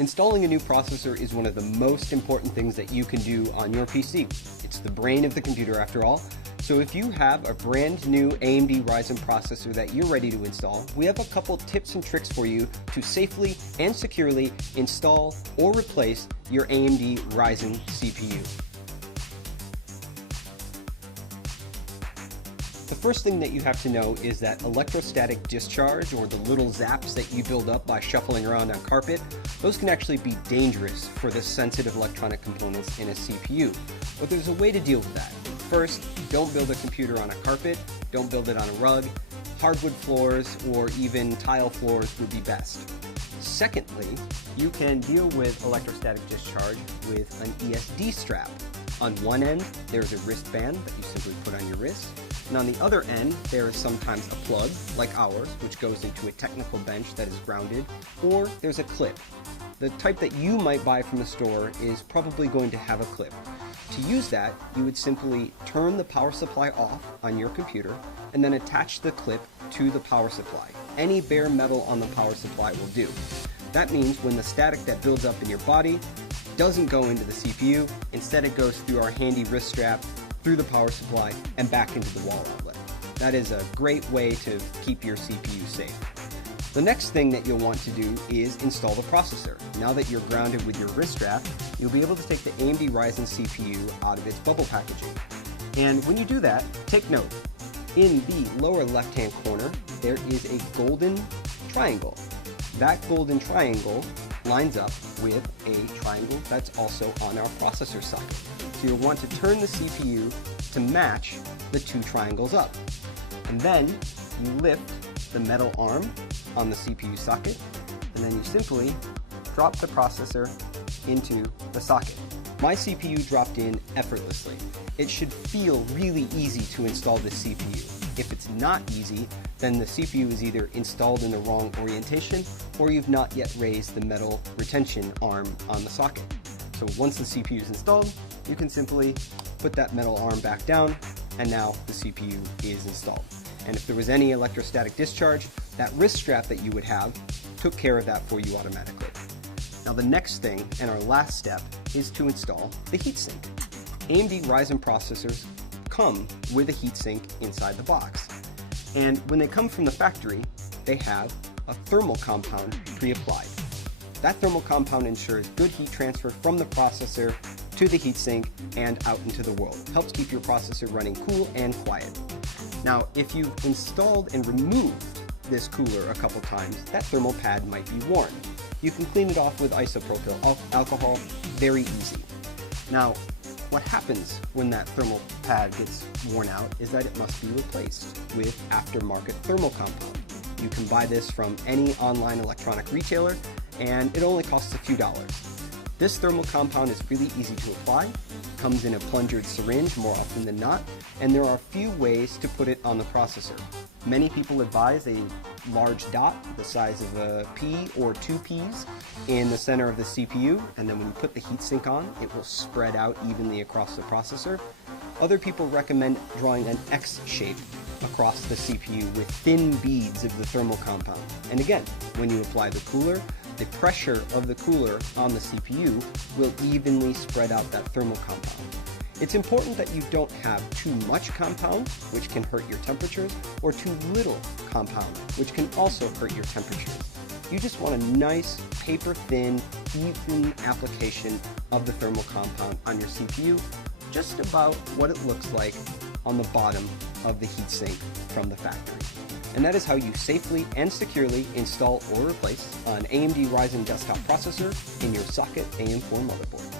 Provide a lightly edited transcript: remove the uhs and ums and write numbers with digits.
Installing a new processor is one of the most important things that you can do on your PC. It's the brain of the computer after all. So if you have a brand new AMD Ryzen processor that you're ready to install, we have a couple tips and tricks for you to safely and securely install or replace your AMD Ryzen CPU. The first thing that you have to know is that electrostatic discharge, or the little zaps that you build up by shuffling around on carpet, those can actually be dangerous for the sensitive electronic components in a CPU. But there's a way to deal with that. First, don't build a computer on a carpet, don't build it on a rug. Hardwood floors or even tile floors would be best. Secondly, you can deal with electrostatic discharge with an ESD strap. On one end, there's a wristband that you simply put on your wrist. And on the other end, there is sometimes a plug, like ours, which goes into a technical bench that is grounded, or there's a clip. The type that you might buy from the store is probably going to have a clip. To use that, you would simply turn the power supply off on your computer and then attach the clip to the power supply. Any bare metal on the power supply will do. That means when the static that builds up in your body doesn't go into the CPU, instead it goes through our handy wrist strap, through the power supply, and back into the wall outlet. That is a great way to keep your CPU safe. The next thing that you'll want to do is install the processor. Now that you're grounded with your wrist strap, you'll be able to take the AMD Ryzen CPU out of its bubble packaging. And when you do that, take note. In the lower left-hand corner, there is a golden triangle. That golden triangle lines up with a triangle that's also on our processor socket. So you'll want to turn the CPU to match the two triangles up. And then you lift the metal arm on the CPU socket, and then you simply drop the processor into the socket. My CPU dropped in effortlessly. It should feel really easy to install this CPU. If it's not easy, then the CPU is either installed in the wrong orientation or you've not yet raised the metal retention arm on the socket. So once the CPU is installed, you can simply put that metal arm back down, and now the CPU is installed. And if there was any electrostatic discharge, that wrist strap that you would have took care of that for you automatically. Now the next thing, and our last step, is to install the heatsink. AMD Ryzen processors come with a heatsink inside the box. And when they come from the factory, they have a thermal compound pre-applied. That thermal compound ensures good heat transfer from the processor to the heatsink and out into the world. It helps keep your processor running cool and quiet. Now, if you've installed and removed this cooler a couple times, that thermal pad might be worn. You can clean it off with isopropyl alcohol, very easy. Now, what happens when that thermal pad gets worn out is that it must be replaced with aftermarket thermal compound. You can buy this from any online electronic retailer, and it only costs a few dollars. This thermal compound is really easy to apply, comes in a plungered syringe more often than not, and there are a few ways to put it on the processor. Many people advise a large dot the size of a pea or 2 peas in the center of the CPU, and then when you put the heatsink on, it will spread out evenly across the processor. Other people recommend drawing an X shape across the CPU with thin beads of the thermal compound. And again, when you apply the cooler, the pressure of the cooler on the CPU will evenly spread out that thermal compound. It's important that you don't have too much compound, which can hurt your temperatures, or too little compound, which can also hurt your temperatures. You just want a nice, paper-thin, even application of the thermal compound on your CPU, just about what it looks like on the bottom of the heatsink from the factory. And that is how you safely and securely install or replace an AMD Ryzen desktop processor in your socket AM4 motherboard.